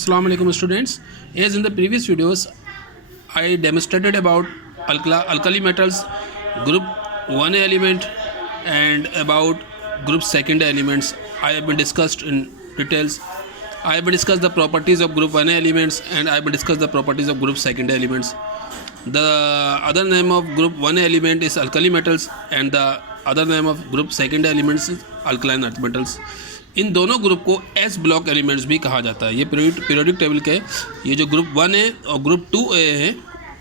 Assalamu alaikum students. As in the previous videos, I demonstrated about alkali metals, group 1A element and about group 2nd elements. I have been discussed in details. I have discussed the properties of group 1A elements and I have discussed the properties of group 2nd elements. The other name of group 1A element is alkali metals and the other name of group 2nd elements is alkaline earth metals. इन दोनों group को S block elements भी कहा जाता है। ये periodic table के ये जो ग्रुप 1A और ग्रुप 2A है,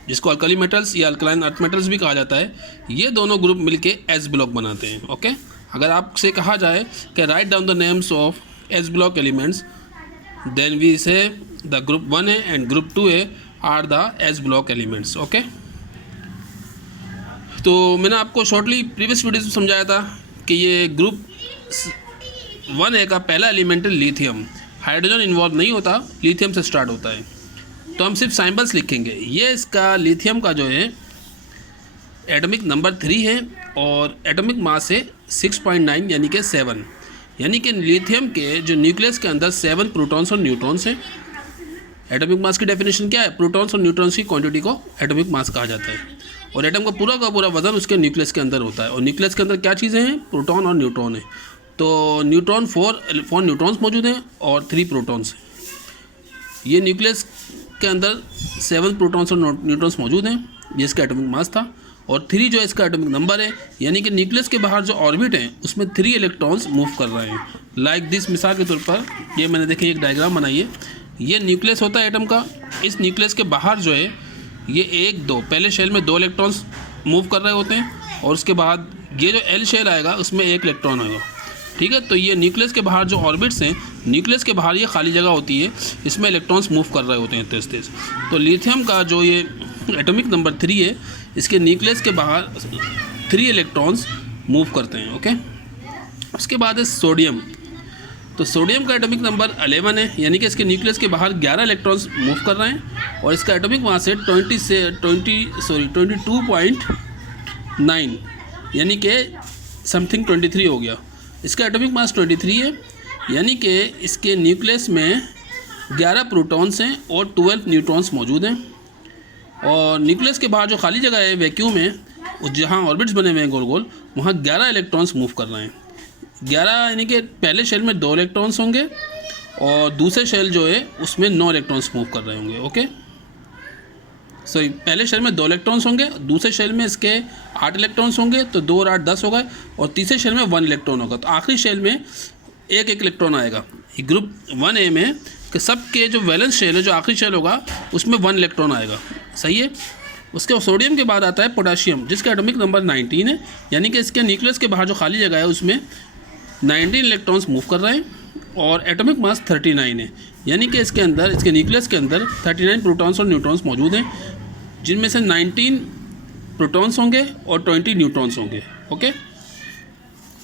जिसको अल्कली मेटल्स या अल्कलाइन अर्थ मेटल्स भी कहा जाता है, ये दोनों ग्रुप मिलके एस ब्लॉक बनाते हैं। ओके, अगर आपसे कहा जाए कि write down the names of S block elements, then we say the group 1A and group 2A are the S block elements. Okay, तो मैंने आपको शॉर्टली प्रीवियस वीडियोस में समझाया था कि ये ग्रुप 1A का पहला एलिमेंट है लिथियम। हाइड्रोजन इन्वॉल्व नहीं होता, लिथियम से स्टार्ट होता है। तो हम सिर्फ सिंबल्स लिखेंगे। ये इसका लिथियम का जो है एटॉमिक नंबर 3 है और एटॉमिक मास है 6.9 यानी कि 7। यानी कि लिथियम के जो न्यूक्लियस के अंदर 7 प्रोटॉन्स और न्यूट्रॉन्स हैं। एटॉमिक मास की डेफिनेशन क्या है? प्रोटॉन्स और न्यूट्रॉन्स की क्वांटिटी को एटॉमिक मास कहा जाता है। और एटम का पूरा वजन उसके न्यूक्लियस के अंदर होता है। और न्यूक्लियस के अंदर क्या चीज़ें हैं? प्रोटॉन और न्यूट्रॉन है। तो न्यूट्रॉन 4 न्यूट्रॉन्स मौजूद हैं और 3 प्रोटॉन्स हैं। ये न्यूक्लियस के अंदर 7 प्रोटॉन्स और न्यूट्रॉन्स मौजूद हैं। ये इसका एटॉमिक मास था। और 3 जो है इसका एटॉमिक नंबर है, यानी कि न्यूक्लियस के बाहर जो ऑर्बिट हैं उसमें 3 इलेक्ट्रॉन्स मूव कर रहे हैं। लाइक दिस, मिसाल के तौर पर ये मैंने देखिए एक डायग्राम बनाई है। ये न्यूक्लियस होता है एटम का। इस न्यूक्लियस के बाहर जो है ये 1 2 पहले शेल में 2 इलेक्ट्रॉन्स मूव कर रहे होते हैं और उसके बाद ये जो एल शेल आएगा उसमें 1 इलेक्ट्रॉन होगा। ठीक है, तो ये न्यूक्लियस के बाहर जो ऑर्बिट्स हैं, न्यूक्लियस के बाहर ये खाली जगह होती है, इसमें इलेक्ट्रॉन्स मूव कर रहे होते हैं तेज। तो लिथियम का जो ये एटॉमिक नंबर 3 है, इसके न्यूक्लियस के बाहर 3 इलेक्ट्रॉन्स मूव करते हैं। ओके, उसके बाद है सोडियम। तो सोडियम का एटॉमिक नंबर 11 है, यानी कि इसके न्यूक्लियस के बाहर 11 इलेक्ट्रॉन्स मूव कर रहे हैं और इसका एटॉमिक मास है 22.9 यानी कि समथिंग 23 हो गया। इसका एटॉमिक मास 23 है, यानी कि इसके न्यूक्लियस में 11 प्रोटॉन्स हैं और 12 न्यूट्रॉन्स मौजूद हैं। और न्यूक्लियस के बाहर जो खाली जगह है वैक्यूम है, जहाँ ऑर्बिट्स बने हुए हैं गोल गोल, वहाँ 11 इलेक्ट्रॉन्स मूव कर रहे हैं। 11 यानी कि पहले शेल में 2 इलेक्ट्रॉन्स होंगे और दूसरे शेल जो है उसमें 9 इलेक्ट्रॉन्स मूव कर रहे होंगे। ओके, सॉरी, पहले शेल में 2 इलेक्ट्रॉन्स होंगे, दूसरे शेल में इसके 8 इलेक्ट्रॉन्स होंगे, तो 2 और 8 10 हो गए, और तीसरे शेल में 1 इलेक्ट्रॉन होगा। तो आखिरी शेल में एक इलेक्ट्रॉन आएगा। ग्रुप 1A में कि सबके जो वैलेंस शेल है, जो आखिरी शेल होगा, उसमें 1 इलेक्ट्रॉन आएगा। सही है। उसके सोडियम के बाद आता है पोटाशियम, जिसका एटॉमिक नंबर 19 है, यानी कि इसके न्यूक्लियस के बाहर जो खाली जगह है उसमें 19 इलेक्ट्रॉन्स मूव कर रहे हैं और एटॉमिक मास 39 है, यानी कि इसके अंदर, इसके न्यूक्लियस के अंदर 39 प्रोटॉन्स और न्यूट्रॉन्स मौजूद हैं, जिनमें से 19 प्रोटॉन्स होंगे और 20 न्यूट्रॉन्स होंगे। ओके,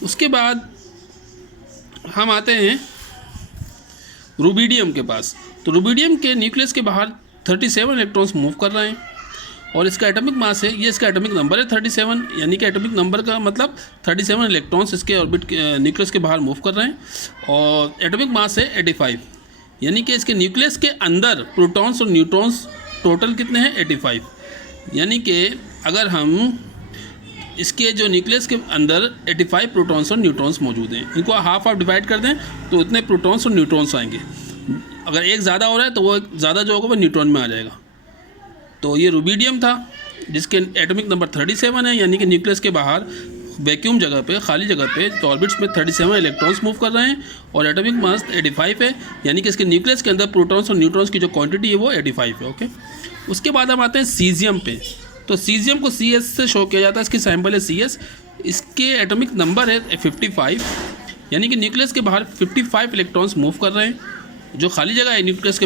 उसके बाद हम आते हैं रुबिडियम के पास। तो रुबिडियम के न्यूक्लियस के बाहर 37 इलेक्ट्रॉन्स मूव कर रहे हैं और इसका एटॉमिक मास है, ये इसका एटॉमिक नंबर है 37, यानी कि एटॉमिक नंबर का मतलब 37 इलेक्ट्रॉन्स इसके ऑर्बिट न्यूक्लियस के बाहर मूव कर रहे हैं और एटॉमिक मास है 85, यानी कि इसके न्यूक्लियस के अंदर प्रोटॉन्स और न्यूट्रॉन्स टोटल कितने हैं? 85। यानी कि अगर हम इसके जो न्यूक्लियस के अंदर 85 प्रोटॉन्स और न्यूट्रॉन्स मौजूद हैं, इनको हाफ डिवाइड कर दें तो उतने प्रोटॉन्स और न्यूट्रॉन्स आएंगे। अगर एक ज़्यादा हो रहा है तो वो ज़्यादा जो होगा वो न्यूट्रॉन में आ जाएगा। तो ये रुबिडियम था, जिसके एटॉमिक नंबर 37 है, यानी कि न्यूक्लियस के बाहर वैक्यूम जगह पे, खाली जगह पे, तो ऑर्बिट्स में 37 इलेक्ट्रॉन्स मूव कर रहे हैं और एटॉमिक मास 85 है, यानी कि इसके न्यूक्लियस के अंदर प्रोटॉन्स और न्यूट्रॉन्स की जो क्वांटिटी है वो 85 है। ओके, उसके बाद हम आते हैं सीजियम पे। तो सीजियम को CS से शो किया जाता है, इसकी सैम्पल है CS। इसके एटॉमिक नंबर है 55, यानी कि न्यूक्लियस के बाहर 55 इलेक्ट्रॉन्स मूव कर रहे हैं। जो खाली जगह है न्यूक्लियस के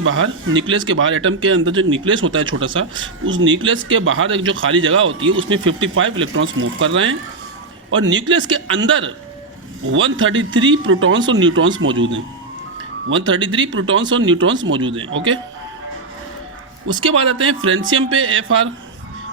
बाहर एटम के अंदर जो न्यूक्लियस होता है छोटा सा, उस न्यूक्लियस के बाहर एक जो खाली जगह होती है उसमें 55 इलेक्ट्रॉन्स मूव कर रहे हैं और न्यूक्लियस के अंदर 133 प्रोटॉन्स और न्यूट्रॉन्स मौजूद हैं। 133 प्रोटॉन्स और न्यूट्रॉन्स मौजूद हैं। ओके, उसके बाद आते हैं फ्रेंशियम पे FR।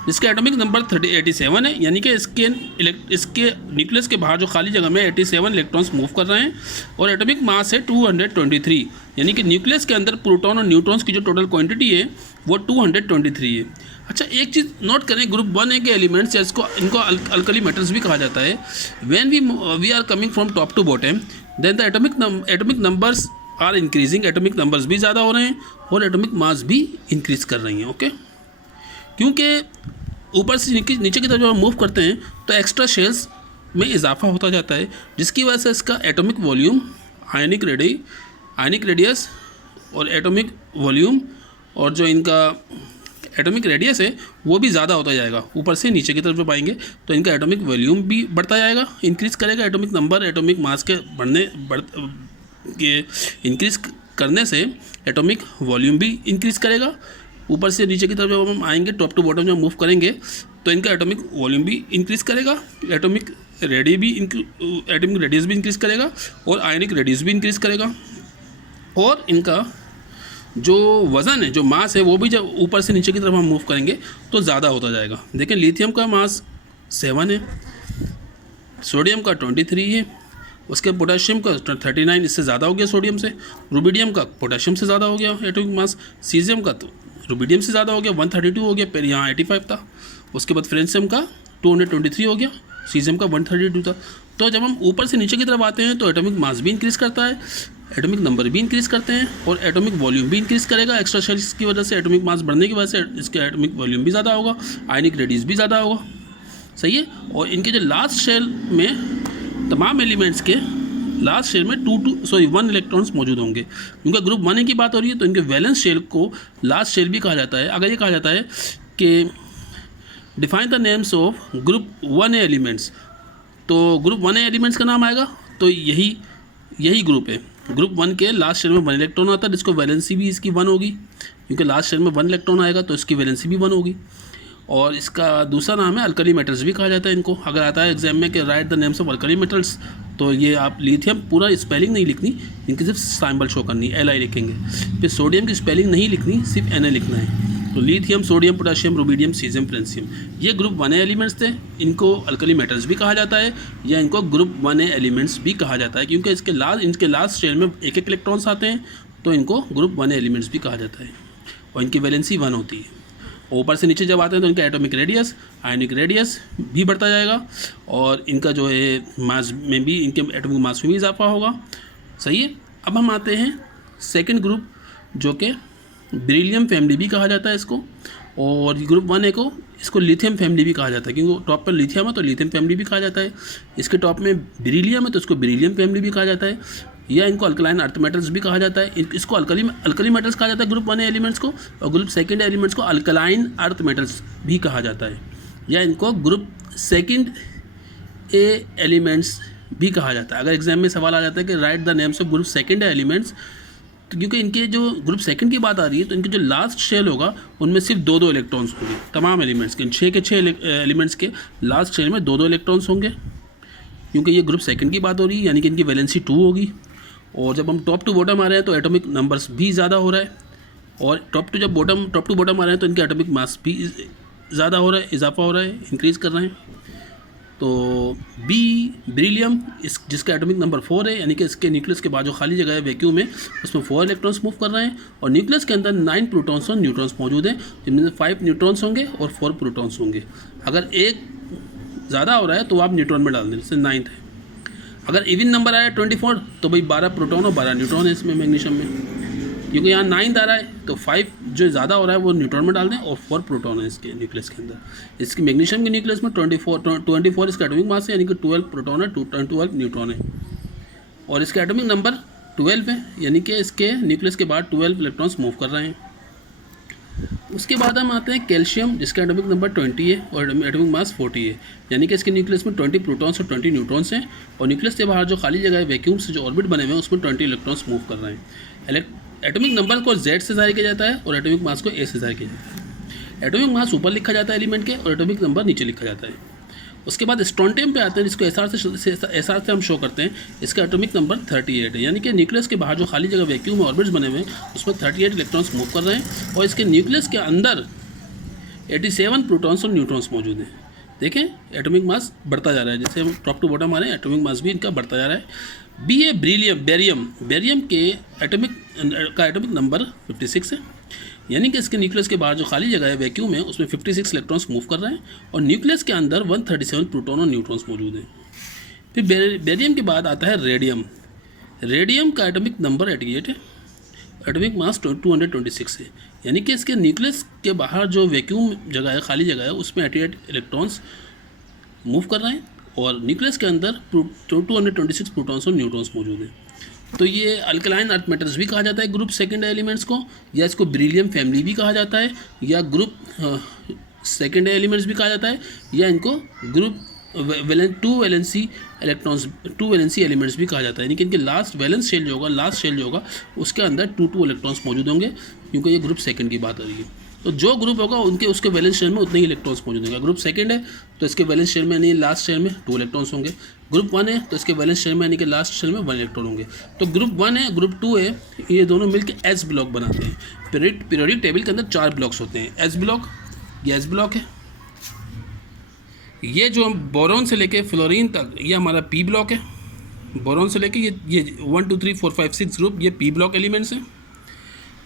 जिसका एटॉमिक नंबर 87 है, यानी कि इसके न्यूक्लियस के बाहर जो खाली जगह में 87 इलेक्ट्रॉन्स मूव कर रहे हैं और एटॉमिक मास है 223, यानी कि न्यूक्लियस के अंदर प्रोटॉन और न्यूट्रॉन्स की जो टोटल क्वांटिटी है वो 223 है। अच्छा, एक चीज़ नोट करें, ग्रुप 1A के एलिमेंट्स या इनको अल्कली मेटल्स भी कहा जाता है। When we are coming from top to bottom, then the atomic numbers are increasing, atomic numbers भी ज़्यादा हो रहे हैं और एटॉमिक मास भी इंक्रीज कर रही हैं। ओके, क्योंकि ऊपर से नीचे की तरफ जब हम मूव करते हैं तो एक्स्ट्रा शेल्स में इजाफा होता जाता है, जिसकी वजह से इसका एटॉमिक वॉल्यूम, आयनिक रेडियस और एटॉमिक वॉल्यूम और जो इनका एटॉमिक रेडियस है वो भी ज़्यादा होता जाएगा। ऊपर से नीचे की तरफ जब आएंगे तो इनका एटॉमिक वॉल्यूम भी बढ़ता जाएगा, इंक्रीज करेगा। एटॉमिक नंबर एटॉमिक मास के इंक्रीज करने से एटॉमिक वॉल्यूम भी इंक्रीज करेगा। ऊपर से नीचे की तरफ जब हम आएंगे, टॉप टू बॉटम जब मूव करेंगे तो इनका एटॉमिक वॉल्यूम भी इंक्रीज करेगा, एटॉमिक रेडियस भी इंक्रीज करेगा और आयनिक रेडियस भी इंक्रीज करेगा। और इनका जो वज़न है, जो मास है, वो भी जब ऊपर से नीचे की तरफ हम मूव करेंगे तो ज़्यादा होता जाएगा। देखें, लिथियम का मास 7 है, सोडियम का 23 है, उसके पोटेशियम का 39, इससे ज़्यादा हो गया सोडियम से। रुबिडियम का पोटेशियम से ज़्यादा हो गया एटॉमिक मास। सीजियम का तो रुबिडियम से ज़्यादा हो गया, 132 हो गया, फिर यहाँ 85 था। उसके बाद फ्रेंशियम का 223 हो गया, सीजियम का 132 था। तो जब हम ऊपर से नीचे की तरफ आते हैं तो एटॉमिक मास भी इंक्रीज़ करता है, एटॉमिक नंबर भी इंक्रीज़ करते हैं और एटॉमिक वॉल्यूम भी इंक्रीज़ करेगा। एक्स्ट्रा शेल्स की वजह से, एटॉमिक मास बढ़ने की वजह से इसके एटॉमिक वॉल्यूम भी ज़्यादा होगा, आयनिक रेडियस भी ज़्यादा होगा। सही है। और इनके जो लास्ट शेल में, तमाम एलिमेंट्स के लास्ट शेल में 1 इलेक्ट्रॉन्स मौजूद होंगे। क्योंकि ग्रुप 1A की बात हो रही है तो इनके वैलेंस शेल को लास्ट शेल भी कहा जाता है। अगर ये कहा जाता है कि define the names of group 1A elements, तो ग्रुप 1A एलिमेंट्स का नाम आएगा तो यही ग्रुप है। ग्रुप 1 के लास्ट शेल में 1 इलेक्ट्रॉन आता है, जिसको वैलेंसी भी इसकी 1 होगी, क्योंकि लास्ट शेल में 1 इलेक्ट्रॉन आएगा तो इसकी वैलेंसी भी 1 होगी। और इसका दूसरा नाम है अल्कली मेटल्स भी कहा जाता है इनको। अगर आता है एग्जाम में कि right the names of alkali metals, तो ये आप लिथियम पूरा स्पेलिंग नहीं लिखनी, इनकी सिर्फ सिंबल शो करनी, Li लिखेंगे। फिर सोडियम की स्पेलिंग नहीं लिखनी, सिर्फ Na लिखना है। तो lithium, sodium, potassium, rubidium, caesium, francium, ये ग्रुप 1A एलिमेंट्स थे। इनको अल्कली मेटल्स भी कहा जाता है या इनको ग्रुप 1A एलिमेंट्स भी कहा जाता है, क्योंकि इनके लास्ट शेल में एक इलेक्ट्रॉन्स आते हैं, तो इनको ग्रुप 1A एलिमेंट्स भी कहा जाता है और इनकी वैलेंसी 1 होती है। ऊपर से नीचे जब आते हैं तो इनका एटॉमिक रेडियस, आयनिक रेडियस भी बढ़ता जाएगा और इनका जो है मास में भी, इनके एटॉमिक मास में भी इजाफा होगा। सही है। अब हम आते हैं सेकंड ग्रुप, जो कि बेरिलियम फैमिली भी कहा जाता है इसको। और ग्रुप 1A को इसको लिथियम फैमिली भी कहा जाता है, क्योंकि टॉप पर लिथियम है तो लिथियम फैमिली भी कहा जाता है। इसके टॉप में बेरिलियम है तो इसको बेरिलियम फैमिली भी कहा जाता है, या इनको अल्कलाइन अर्थ मेटल्स भी कहा जाता है। इसको अल्कली मेटल्स कहा जाता है ग्रुप 1A एलिमेंट्स को, और ग्रुप 2 एलिमेंट्स को अल्कलाइन अर्थ मेटल्स भी कहा जाता है, या इनको ग्रुप 2A एलिमेंट्स भी कहा जाता है। अगर एग्जाम में सवाल आ जाता है कि right the names of group 2A elements, तो क्योंकि इनके जो ग्रुप 2 की बात आ रही है तो इनके जो लास्ट शेल होगा उनमें सिर्फ 2 इलेक्ट्रॉन्स होंगे। तमाम एलिमेंट्स के 6 के 6 एलिमेंट्स के लास्ट शेल में 2 इलेक्ट्रॉन्स होंगे, क्योंकि ये ग्रुप 2 की बात हो रही है, यानी कि इनकी वैलेंसी 2 होगी। और जब हम टॉप टू बॉटम आ रहे हैं तो एटॉमिक नंबर्स भी ज़्यादा हो रहा है, और टॉप टू बॉटम आ रहे हैं तो इनके एटॉमिक मास भी ज़्यादा हो रहा है, इजाफा हो रहा है, इंक्रीज़ कर रहे हैं। तो बेरिलियम, जिसका एटॉमिक नंबर 4 है, यानी कि इसके न्यूक्लियस के बाद जो खाली जगह है वैक्यूम में, उसमें 4 इलेक्ट्रॉन्स मूव कर रहे हैं और न्यूक्लियस के अंदर 9 प्रोटॉन्स और न्यूट्रॉन्स मौजूद हैं, जिनमें 5 न्यूट्रॉन्स होंगे और 4 प्रोटॉन्स होंगे। अगर एक ज़्यादा हो रहा है तो आप न्यूट्रॉन में डाल दें, जैसे 9th है। अगर इवन नंबर आया 24 तो भाई 12 प्रोटॉन और 12 न्यूट्रॉन है इसमें मैग्नीशियम में, क्योंकि यहाँ 9th आ रहा है तो 5 जो ज़्यादा हो रहा है वो न्यूट्रॉन में डाल दें और 4 प्रोटॉन है इसके न्यूक्लियस के अंदर। इसकी मैग्नीशियम के न्यूक्लियस में 24 इसका एटॉमिक मास है, यानी कि 12 प्रोटॉन है, 12 न्यूट्रॉन है, और इसका एटॉमिक नंबर 12 है, यानी कि इसके न्यूक्लियस के बाद 12 इलेक्ट्रॉन्स मूव कर रहे हैं। उसके बाद हम आते हैं कैल्शियम, जिसका एटॉमिक नंबर 20 है और एटॉमिक मास 40 है, यानी कि इसके न्यूक्लियस में 20 प्रोटॉन्स और 20 न्यूट्रॉन्स हैं, और न्यूक्लियस के बाहर जो खाली जगह है वैक्यूम से जो ऑर्बिट बने हुए हैं उसमें 20 इलेक्ट्रॉन्स मूव कर रहे हैं। एटॉमिक नंबर को Z से ज़ाहिर किया जाता है और एटॉमिक मास को A से ज़ाहिर किया जाता है। एटॉमिक मास ऊपर लिखा जाता है एलिमेंट के और एटॉमिक नंबर नीचे लिखा जाता है। उसके बाद स्ट्रोंटियम पे आते हैं, जिसको SR से हम शो करते हैं। इसका एटॉमिक नंबर 38 है, यानी कि न्यूक्लियस के बाहर जो खाली जगह वैक्यूम में ऑर्बिट्स बने हुए हैं उसमें 38 इलेक्ट्रॉन्स मूव कर रहे हैं, और इसके न्यूक्लियस के अंदर 87 प्रोटॉन्स और न्यूट्रॉन्स मौजूद हैं। देखें एटॉमिक मास बढ़ता जा रहा है, जैसे हम टॉप टू बॉटम आ रहे हैं, एटॉमिक मास भी इनका बढ़ता जा रहा है। बी ए बेरियम के एटॉमिक नंबर 56 है, यानी कि इसके न्यूक्लियस के बाहर जो खाली जगह है वैक्यूम है उसमें 56 इलेक्ट्रॉन्स मूव कर रहे हैं और न्यूक्लियस के अंदर 137 प्रोटॉन और न्यूट्रॉन्स मौजूद हैं। फिर बेरियम के बाद आता है रेडियम का एटॉमिक नंबर 88 है, एटॉमिक मास 226 है, यानी कि इसके न्यूक्लियस के बाहर जो वैक्यूम जगह है, खाली जगह है, उसमें 88 इलेक्ट्रॉन्स मूव कर रहे हैं और न्यूक्लियस के अंदर 226 प्रोटॉन्स और न्यूट्रॉन्स मौजूद हैं। तो ये अल्कलाइन अर्थ मेटल्स भी कहा जाता है ग्रुप सेकंड एलिमेंट्स को, या इसको बेरिलियम फैमिली भी कहा जाता है, या ग्रुप सेकंड एलिमेंट्स भी कहा जाता है, या इनको ग्रुप 2 वैलेंसी एलिमेंट्स भी कहा जाता है, यानी कि इनके लास्ट शेल जो होगा उसके अंदर 2 इलेक्ट्रॉन्स मौजूद होंगे, क्योंकि ये ग्रुप सेकंड की बात हो रही है। तो जो ग्रुप होगा उसके वैलेंस शेल में उतने ही इलेक्ट्रॉन्स मौजूद होंगे। ग्रुप सेकंड है तो इसके वैलेंस शेल में यानी लास्ट शेल में 2 इलेक्ट्रॉन्स होंगे। ग्रुप 1 है तो इसके वैलेंस शेल में यानी कि लास्ट शेल में 1 इलेक्ट्रॉन होंगे। तो ग्रुप 1 है, ग्रुप 2 है, ये दोनों मिलकर एस ब्लॉक बनाते हैं। पीरियोडिक टेबल के अंदर 4 ब्लॉक्स होते हैं। एस ब्लॉक, ये एस ब्लॉक है। ये जो हम बोरॉन से लेके फ्लोरीन तक, ये हमारा पी ब्लॉक है। बोरॉन से लेके ये 1 2 3 4 5 6 ग्रुप, ये पी ब्लॉक एलिमेंट्स हैं।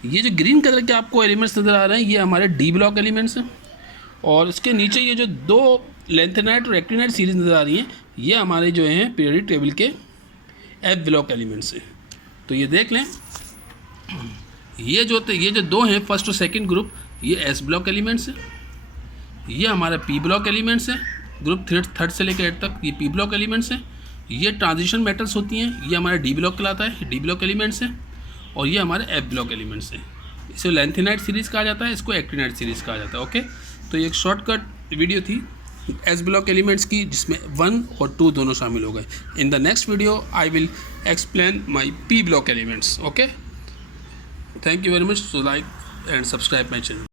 ये जो ग्रीन कलर के आपको एलिमेंट्स नज़र आ रहे हैं, ये हमारे डी ब्लॉक एलिमेंट्स हैं। और इसके नीचे ये जो 2 लेंथेनाइट और एक्टिनाइट सीरीज नज़र आ रही हैं, ये हमारे जो हैं पीरियोडिक टेबल के एफ ब्लॉक एलिमेंट्स हैं। तो ये देख लें, ये जो 2 हैं फर्स्ट और सेकंड ग्रुप, ये एस ब्लॉक एलिमेंट्स हैं। ये हमारा पी ब्लॉक एलिमेंट्स हैं, ग्रुप थर्ड से लेकर 8 तक ये पी ब्लॉक एलिमेंट्स हैं। ये ट्रांजिशन मेटल्स होती हैं, ये हमारा डी ब्लॉक कहलाता है, डी ब्लॉक एलिमेंट्स हैं। और ये हमारे एफ ब्लॉक एलिमेंट्स हैं। इसे लेंथेनाइट सीरीज़ कहा जाता है, इसको एक्टिनाइट सीरीज़ कहा जाता है। ओके, तो ये एक शॉर्टकट वीडियो थी एस ब्लॉक एलिमेंट्स की, जिसमें 1 और 2 दोनों शामिल हो गए। In the next video I will explain my P block elements. Okay, thank you very much. So like and subscribe my channel.